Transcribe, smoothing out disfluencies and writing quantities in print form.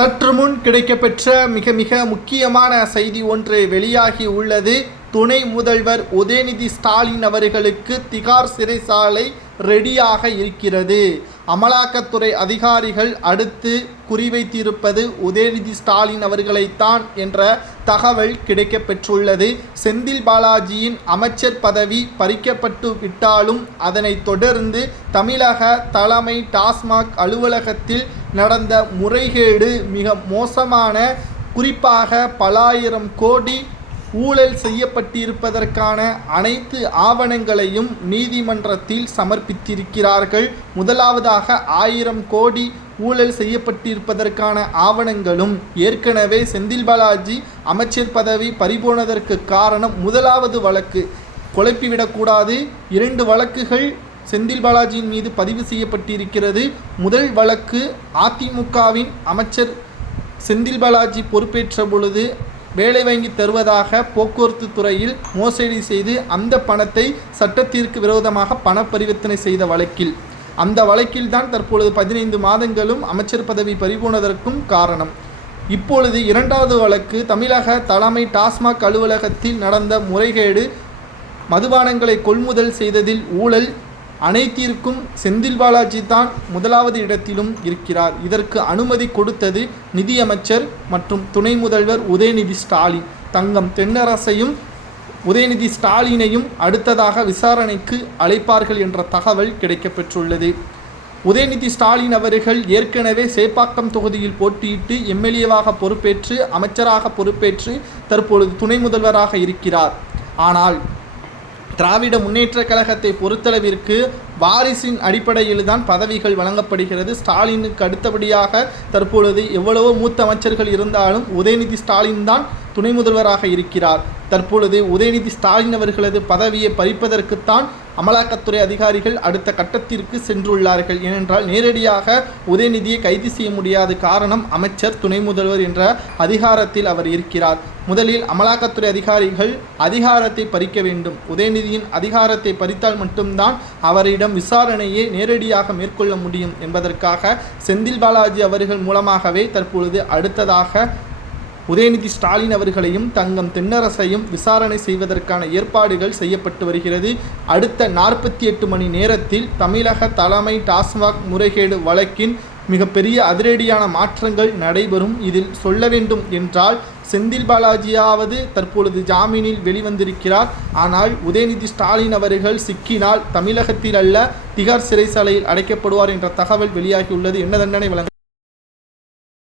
சற்று முன் கிடைக்கப்பெற்ற மிக மிக முக்கியமான செய்தி ஒன்று வெளியாகி உள்ளது. துணை முதல்வர் உதயநிதி ஸ்டாலின் அவர்களுக்கு திகார் சிறைச்சாலை ரெடியாக இருக்கிறது. அமலாக்கத்துறை அதிகாரிகள் அடுத்து குறிவைத்திருப்பது உதயநிதி ஸ்டாலின் அவர்களைத்தான் என்ற தகவல் கிடைக்கப்பெற்றுள்ளது. செந்தில் பாலாஜியின் அமைச்சர் பதவி பறிக்கப்பட்டு விட்டாலும் அதனைத் தொடர்ந்து தமிழக தலைமை டாஸ்மாக் அலுவலகத்தில் நடந்த முறைகேடு மிக மோசமான, குறிப்பாக பல ஆயிரம் கோடி ஊழல் செய்யப்பட்டிருப்பதற்கான அனைத்து ஆவணங்களையும் நீதிமன்றத்தில் சமர்ப்பித்திருக்கிறார்கள். முதலாவதாக 1000 கோடி ஊழல் செய்யப்பட்டிருப்பதற்கான ஆவணங்களும் ஏற்கனவே செந்தில் பாலாஜி அமைச்சர் பதவி பறிபோனதற்கு காரணம் முதலாவது வழக்கு குழப்பிவிடக்கூடாது. 2 வழக்குகள் செந்தில் பாலாஜியின் மீது பதிவு செய்யப்பட்டிருக்கிறது. முதல் வழக்கு அதிமுகவின் அமைச்சர் செந்தில் பாலாஜி பொறுப்பேற்ற பொழுது வேலை வாங்கி தருவதாக போக்குவரத்து துறையில் மோசடி செய்து அந்த பணத்தை சட்டத்திற்கு விரோதமாக பண பரிவர்த்தனை செய்த வழக்கில், அந்த வழக்கில்தான் தற்பொழுது 15 மாதங்களும் அமைச்சர் பதவி பறிபோனதற்கும் காரணம். இப்பொழுது 2வது வழக்கு தமிழக தலைமை டாஸ்மாக் அலுவலகத்தில் நடந்த முறைகேடு, மதுபானங்களை கொள்முதல் செய்ததில் ஊழல், அனைத்திற்கும் செந்தில் பாலாஜி தான் முதலாவது இடத்திலும் இருக்கிறார். இதற்கு அனுமதி கொடுத்தது நிதியமைச்சர் மற்றும் துணை முதல்வர் உதயநிதி ஸ்டாலின். தங்கம் தென்னரசையும் உதயநிதி ஸ்டாலினையும் அடுத்ததாக விசாரணைக்கு அழைப்பார்கள் என்ற தகவல் கிடைக்கப்பெற்றுள்ளது. உதயநிதி ஸ்டாலின் அவர்கள் ஏற்கனவே சேப்பாக்கம் தொகுதியில் போட்டியிட்டு எம்எல்ஏவாக பொறுப்பேற்று அமைச்சராக பொறுப்பேற்று தற்பொழுது துணை முதல்வராக இருக்கிறார். ஆனால் திராவிட முன்னேற்ற கழகத்தை பொறுத்தளவிற்கு வாரிசின் அடிப்படையில் தான் பதவிகள் வழங்கப்படுகிறது. ஸ்டாலினுக்கு அடுத்தபடியாக தற்பொழுது எவ்வளவோ மூத்த அமைச்சர்கள் இருந்தாலும் உதயநிதி ஸ்டாலின் தான் துணை முதல்வராக இருக்கிறார். தற்பொழுது உதயநிதி ஸ்டாலின் அவர்களது பதவியை பறிப்பதற்குத்தான் அமலாக்கத்துறை அதிகாரிகள் அடுத்த கட்டத்திற்கு சென்றுள்ளார்கள். ஏனென்றால் நேரடியாக உதயநிதியை கைது செய்ய முடியாத காரணம் அமைச்சர் துணை முதல்வர் என்ற அதிகாரத்தில் அவர் இருக்கிறார். முதலில் அமலாக்கத்துறை அதிகாரிகள் அதிகாரத்தை பறிக்க வேண்டும். உதயநிதியின் அதிகாரத்தை பறித்தால் மட்டும்தான் அவரிடம் விசாரணையை நேரடியாக மேற்கொள்ள முடியும் என்பதற்காக செந்தில் பாலாஜி அவர்கள் மூலமாகவே தற்பொழுது அடுத்ததாக உதயநிதி ஸ்டாலின் அவர்களையும் தங்கம் தென்னரசையும் விசாரணை செய்வதற்கான ஏற்பாடுகள் செய்யப்பட்டு வருகிறது. அடுத்த 48 மணி நேரத்தில் தமிழக தலைமை டாஸ்மாக் முறைகேடு வழக்கின் மிகப்பெரிய அதிரடியான மாற்றங்கள் நடைபெறும். இதில் சொல்ல வேண்டும் என்றால் செந்தில் பாலாஜியாவது தற்பொழுது ஜாமீனில் வெளிவந்திருக்கிறார். ஆனால் உதயநிதி ஸ்டாலின் அவர்கள் சிக்கினால் தமிழகத்தில் அல்ல திகார் சிறைச்சாலையில் அடைக்கப்படுவார் என்ற தகவல் வெளியாகியுள்ளது. என்ன தண்டனை வழங்க